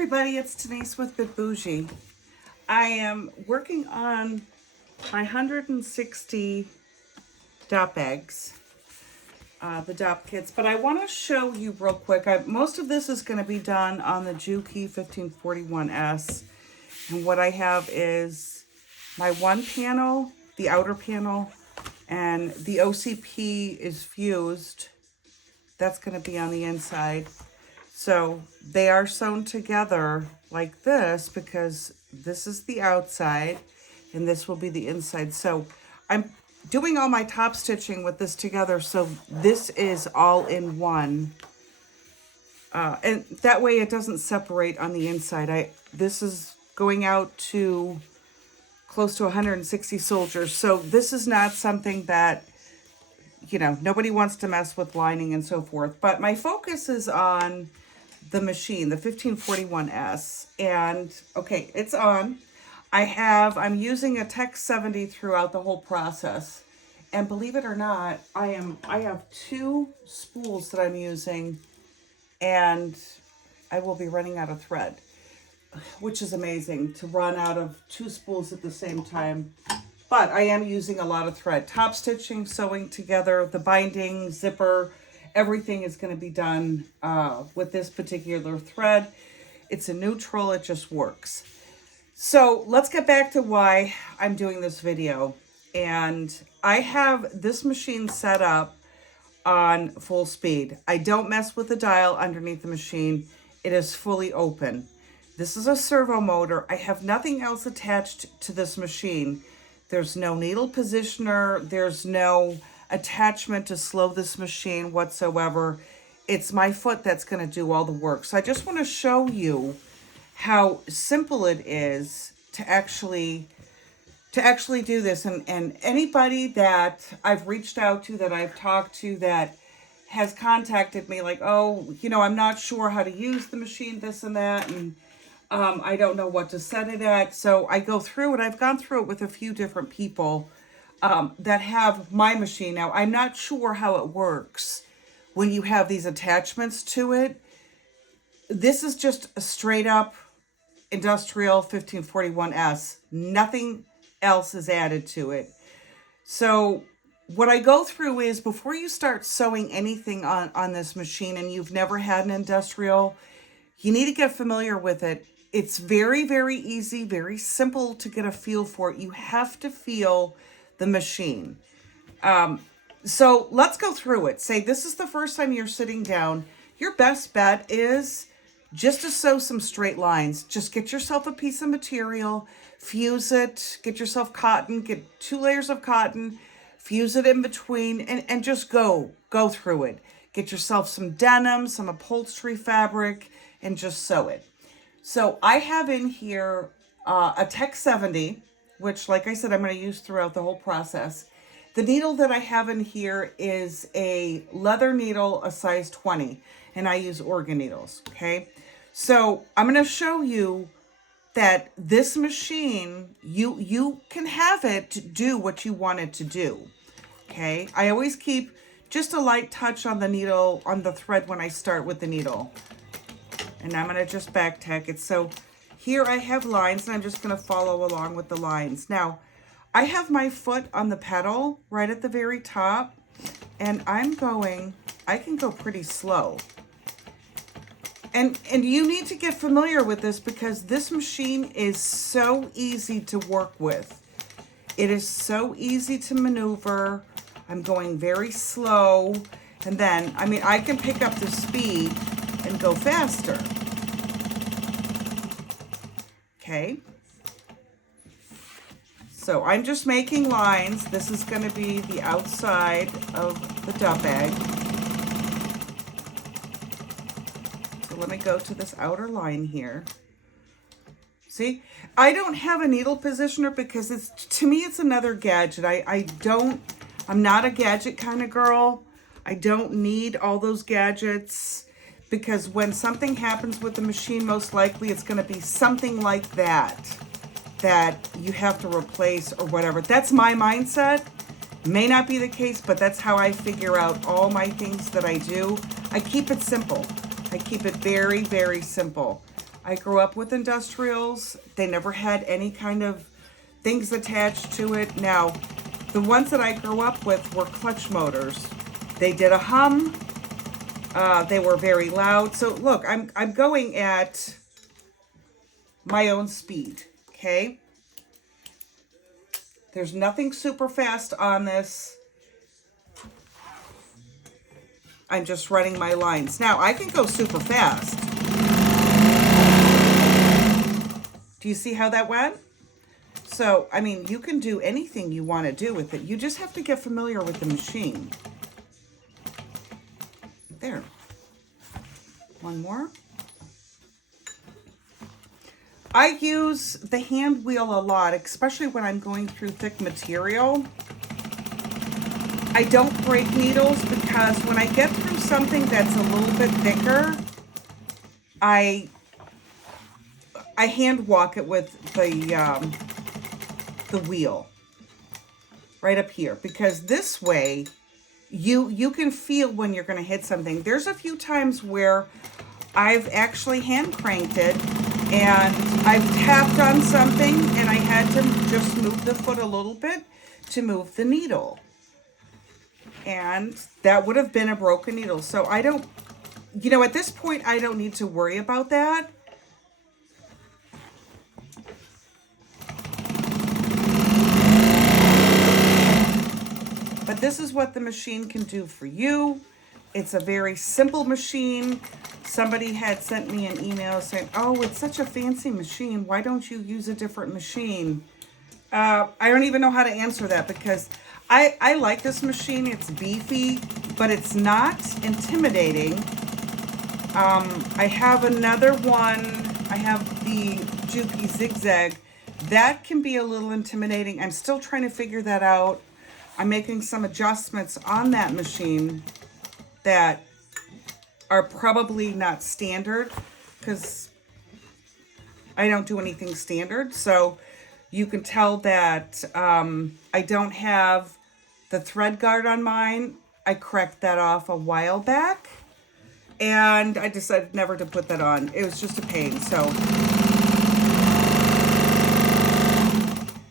everybody, it's Denise with Bit Bougie. I am working on my 160 dot bags, the dot kits, but I want to show you real quick. Most of this is going to be done on the Juki 1541S, and what I have is my one panel, the outer panel, and the OCP is fused. That's going to be on the inside. So they are sewn together like this because this is the outside and this will be the inside. So I'm doing all my top stitching with this together, so this is all in one. And that way it doesn't separate on the inside. This is going out to close to 160 soldiers. So this is not something that, you know, nobody wants to mess with lining and so forth. But my focus is on the machine, the 1541S, and okay, it's on. I'm using a Tech 70 throughout the whole process, and believe it or not, I have two spools that I'm using, and I will be running out of thread, which is amazing to run out of two spools at the same time. But I am using a lot of thread, top stitching, sewing together, the binding, zipper. Everything is going to be done with this particular thread. It's a neutral, it just works. So let's get back to why I'm doing this video. And I have this machine set up on full speed. I don't mess with the dial underneath the machine. It is fully open. This is a servo motor. I have nothing else attached to this machine. There's no needle positioner. There's no attachment to slow this machine whatsoever. It's my foot that's going to do all the work. So I just want to show you how simple it is to actually do this. And anybody that I've reached out to, that I've talked to, that has contacted me like, oh, you know, I'm not sure how to use the machine, this and that, and I don't know what to set it at. So I go through it. I've gone through it with a few different people that have my machine. Now, I'm not sure how it works when you have these attachments to it. This is just a straight up industrial 1541S. Nothing else is added to it. So what I go through is, before you start sewing anything on this machine and you've never had an industrial, you need to get familiar with it. It's very, very easy, very simple to get a feel for it. You have to feel the machine. So let's go through it. Say this is the first time you're sitting down. Your best bet is just to sew some straight lines. Just get yourself a piece of material, fuse it, get yourself cotton, get 2 layers of cotton, fuse it in between, and just go through it. Get yourself some denim, some upholstery fabric, and just sew it. So I have in here a Tech 70, which, like I said, I'm going to use throughout the whole process. The needle that I have in here is a leather needle, a size 20, and I use organ needles, okay? So I'm going to show you that this machine, you can have it to do what you want it to do, okay? I always keep just a light touch on the needle, on the thread when I start with the needle. And I'm going to just back tack it. So here I have lines, and I'm just going to follow along with the lines. Now, I have my foot on the pedal right at the very top, and I can go pretty slow. And you need to get familiar with this, because this machine is so easy to work with. It is so easy to maneuver. I'm going very slow, and then, I mean, I can pick up the speed and go faster. Okay. So I'm just making lines. This is going to be the outside of the dot bag. So let me go to this outer line here. See, I don't have a needle positioner because to me it's another gadget. I'm not a gadget kind of girl. I don't need all those gadgets, because when something happens with the machine, most likely it's going to be something like that you have to replace or whatever. That's my mindset. May not be the case, but that's how I figure out all my things that I do. I keep it simple. I keep it very, very simple. I grew up with industrials. They never had any kind of things attached to it. Now, the ones that I grew up with were clutch motors. They did a hum. They were very loud. So look, I'm going at my own speed, okay? There's nothing super fast on this. I'm just running my lines. Now, I can go super fast. Do you see how that went? So, I mean, you can do anything you want to do with it. You just have to get familiar with the machine. There. One more. I use the hand wheel a lot, especially when I'm going through thick material. I don't break needles because when I get through something that's a little bit thicker, I hand walk it with the wheel right up here, because this way you can feel when you're going to hit something. There's a few times where I've actually hand cranked it and I've tapped on something and I had to just move the foot a little bit to move the needle. And that would have been a broken needle. So I don't, you know, at this point, I don't need to worry about that. But this is what the machine can do for you. It's a very simple machine. Somebody had sent me an email saying, oh, it's such a fancy machine. Why don't you use a different machine? I don't even know how to answer that because I like this machine. It's beefy, but it's not intimidating. I have another one. I have the Juki Zigzag. That can be a little intimidating. I'm still trying to figure that out. I'm making some adjustments on that machine that are probably not standard because I don't do anything standard. So you can tell that I don't have the thread guard on mine. I cracked that off a while back and I decided never to put that on. It was just a pain. So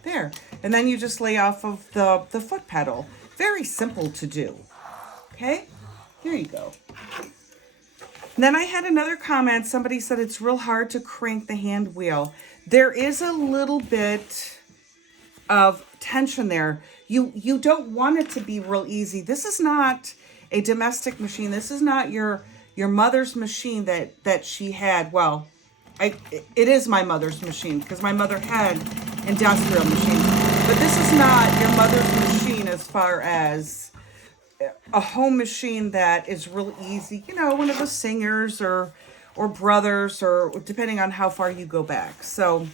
there. And then you just lay off of the foot pedal. Very simple to do. Okay, here you go. And then I had another comment. Somebody said it's real hard to crank the hand wheel. There is a little bit of tension there. You don't want it to be real easy. This is not a domestic machine. This is not your mother's machine that she had. Well, it is my mother's machine because my mother had industrial machines. But this is not your mother's machine as far as a home machine that is real easy. You know, one of the singers or brothers, or depending on how far you go back. So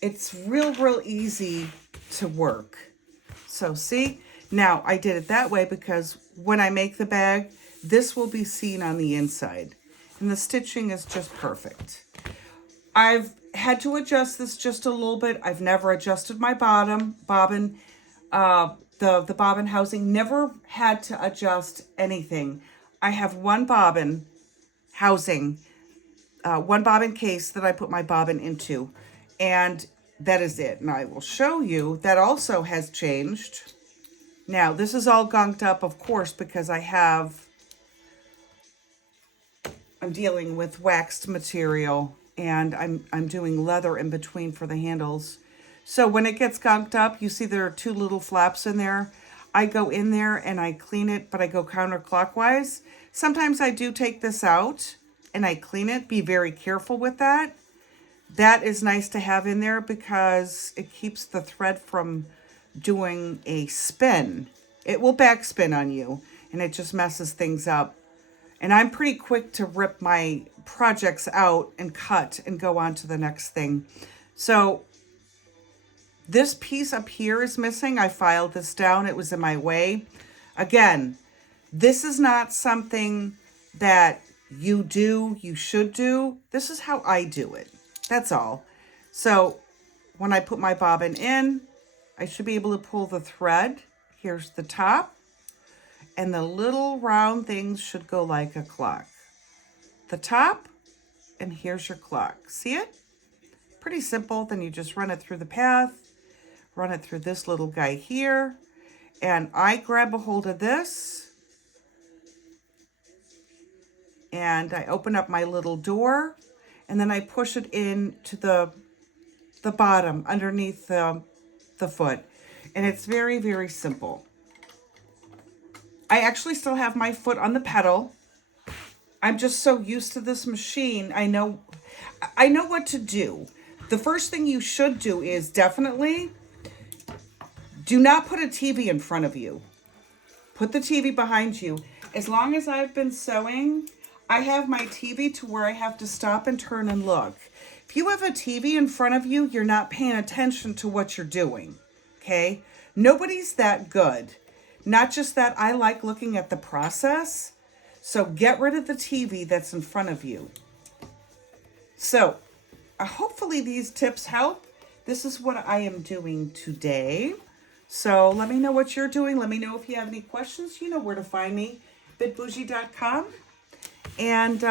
it's real easy to work. So see, now I did it that way because when I make the bag, this will be seen on the inside. And the stitching is just perfect. I've had to adjust this just a little bit. I've never adjusted my bobbin. The bobbin housing, never had to adjust anything. I have one bobbin housing, one bobbin case that I put my bobbin into, and that is it. And I will show you that also has changed. Now, this is all gunked up, of course, because I'm dealing with waxed material, and I'm doing leather in between for the handles. So when it gets gunked up, you see there are two little flaps in there. I go in there and I clean it, but I go counterclockwise. Sometimes I do take this out and I clean it. Be very careful with that. That is nice to have in there because it keeps the thread from doing a spin. It will backspin on you and it just messes things up. And I'm pretty quick to rip my projects out and cut and go on to the next thing. So this piece up here is missing. I filed this down. It was in my way. Again, this is not something that you should do. This is how I do it. That's all. So when I put my bobbin in, I should be able to pull the thread. Here's the top. And the little round things should go like a clock. The top and here's your clock. See it? Pretty simple. Then you just run it through the path, run it through this little guy here, and I grab a hold of this, and I open up my little door, and then I push it into the bottom underneath the foot. And it's very, very simple. I actually still have my foot on the pedal. I'm just so used to this machine. I know what to do. The first thing you should do is definitely do not put a TV in front of you. Put the TV behind you. As long as I've been sewing, I have my TV to where I have to stop and turn and look. If you have a TV in front of you, you're not paying attention to what you're doing, okay? Nobody's that good. Not just that, I like looking at the process. So get rid of the TV that's in front of you. So hopefully these tips help. This is what I am doing today. So let me know what you're doing. Let me know if you have any questions. You know where to find me, bitbougie.com. And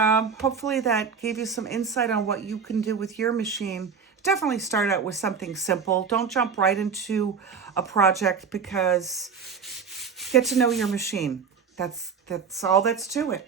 hopefully that gave you some insight on what you can do with your machine. Definitely start out with something simple. Don't jump right into a project, because get to know your machine. That's all that's to it.